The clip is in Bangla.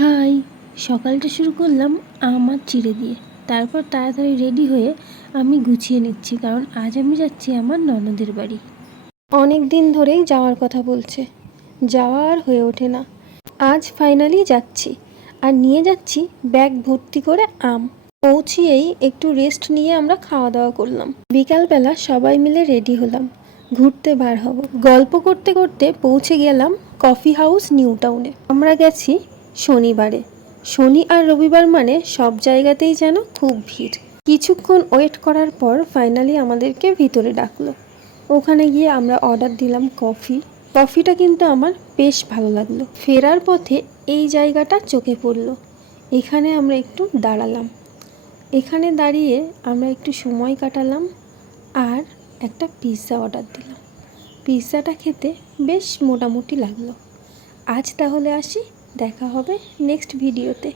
হাই, সকালটা শুরু করলাম আমার চিড়ে দিয়ে। তারপর তাড়াতাড়ি রেডি হয়ে আমি গুছিয়ে নিচ্ছি, কারণ আজ আমি যাচ্ছি আমার ননদের বাড়ি। অনেক দিন ধরেই যাওয়ার কথা বলছে, যাওয়া আর হয়ে ওঠে না। আজ ফাইনালি যাচ্ছি, আর নিয়ে যাচ্ছি ব্যাগ ভর্তি করে আম। পৌঁছিয়েই একটু রেস্ট নিয়ে আমরা খাওয়া দাওয়া করলাম। বিকালবেলা সবাই মিলে রেডি হলাম, ঘুরতে বার হব। গল্প করতে করতে পৌঁছে গেলাম কফি হাউস নিউ টাউনে। আমরা গেছি শনিবারে। শনি আর রবিবার মানে সব জায়গাতেই যেন খুব ভিড়। কিছুক্ষণ ওয়েট করার পর ফাইনালি আমাদেরকে ভিতরে ডাকলো। ওখানে গিয়ে আমরা অর্ডার দিলাম কফি। কফিটা কিন্তু আমার বেশ ভালো লাগলো। ফেরার পথে এই জায়গাটা চোখে পড়লো, এখানে আমরা একটু দাঁড়ালাম। এখানে দাঁড়িয়ে আমরা একটু সময় কাটালাম আর একটা পিৎজা অর্ডার দিলাম। পিৎজাটা খেতে বেশ মোটামুটি লাগলো। আজ তাহলে আসি, দেখা হবে নেক্সট ভিডিওতে।